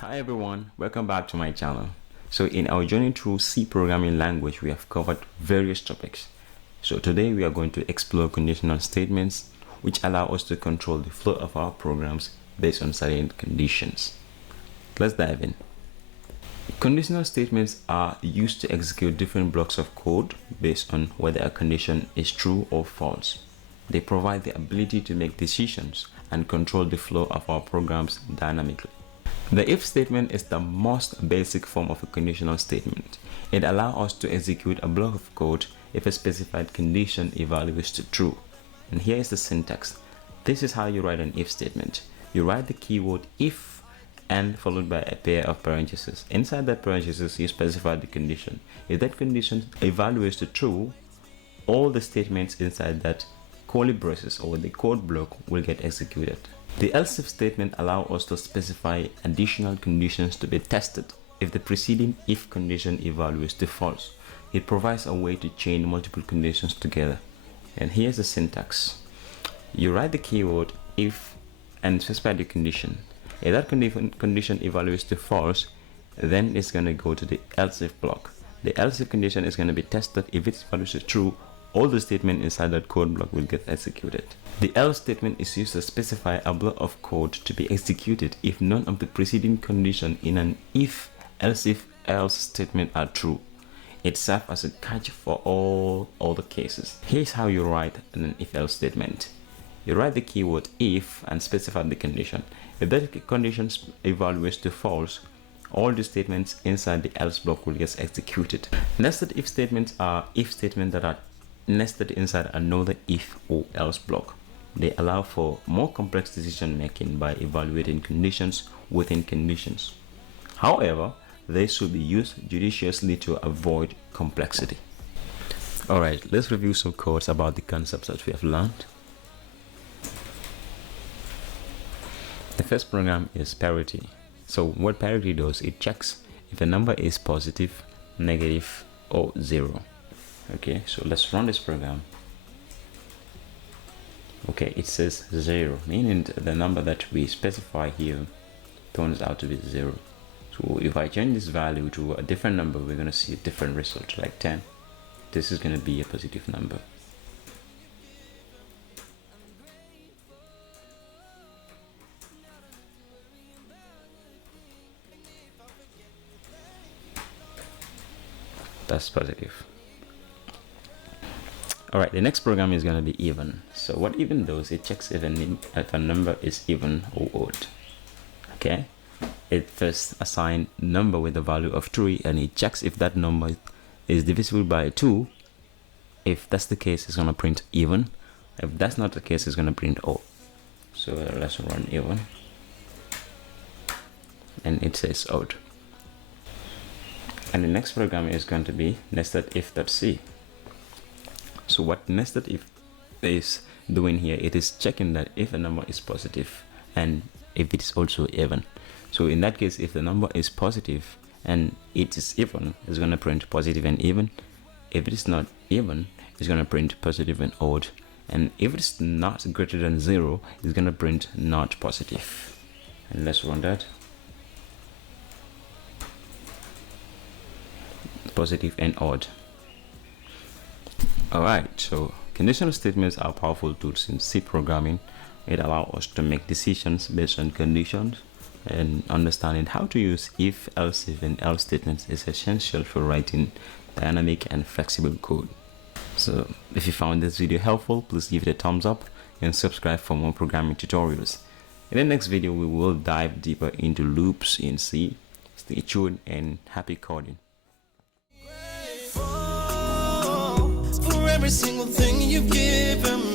Hi everyone, welcome back to my channel. So in our journey through C programming language, we have covered various topics. So today we are going to explore conditional statements, which allow us to control the flow of our programs based on certain conditions. Let's dive in. Conditional statements are used to execute different blocks of code based on whether a condition is true or false. They provide the ability to make decisions and control the flow of our programs dynamically. The if statement is the most basic form of a conditional statement. It allows us to execute a block of code if a specified condition evaluates to true. And here is the syntax. This is how you write an if statement. You write the keyword if and followed by a pair of parentheses. Inside that parentheses, you specify the condition. If that condition evaluates to true, all the statements inside that curly braces or the code block will get executed. The else if statement allows us to specify additional conditions to be tested if the preceding if condition evaluates to false. It provides a way to chain multiple conditions together. And here's the syntax. You write the keyword if and specify the condition. If that condition evaluates to false, then it's going to go to the else if block. The else if condition is going to be tested. If it evaluates to true, all the statement inside that code block will get executed. The else statement is used to specify a block of code to be executed if none of the preceding condition in an if else statement are true. It serves as a catch for all other cases. Here's how you write an if else statement. You write the keyword if and specify the condition. If that condition evaluates to false, all the statements inside the else block will get executed. Nested if statements are if statements that are nested inside another if or else block. They allow for more complex decision making by evaluating conditions within conditions. However, they should be used judiciously to avoid complexity. Alright, let's review some codes about the concepts that we have learned. The first program is parity. So what parity does, it checks if a number is positive, negative, or zero. Okay, so let's run this program. Okay, it says 0, meaning the number that we specify here turns out to be 0. So if I change this value to a different number, we're going to see a different result, like 10. This is going to be a positive number. That's positive. Alright, the next program is going to be even. So what even does, it checks if a number is even or odd. Okay, it first assigns number with a value of 3 and it checks if that number is divisible by 2. If that's the case, it's going to print even. If that's not the case, it's going to print odd. So let's run even and it says odd. And the next program is going to be nested if.c. So what nested if is doing here, it is checking that if a number is positive and if it is also even. So in that case, if the number is positive and it is even, it's going to print positive and even. If it is not even, it's going to print positive and odd. And if it's not greater than 0, it's going to print not positive. And let's run that. Positive and odd. Alright, so conditional statements are powerful tools in C programming. It allows us to make decisions based on conditions, and understanding how to use if, else if, and else statements is essential for writing dynamic and flexible code. So if you found this video helpful, please give it a thumbs up and subscribe for more programming tutorials. In the next video, we will dive deeper into loops in C. Stay tuned and happy coding. Every single thing you've given me.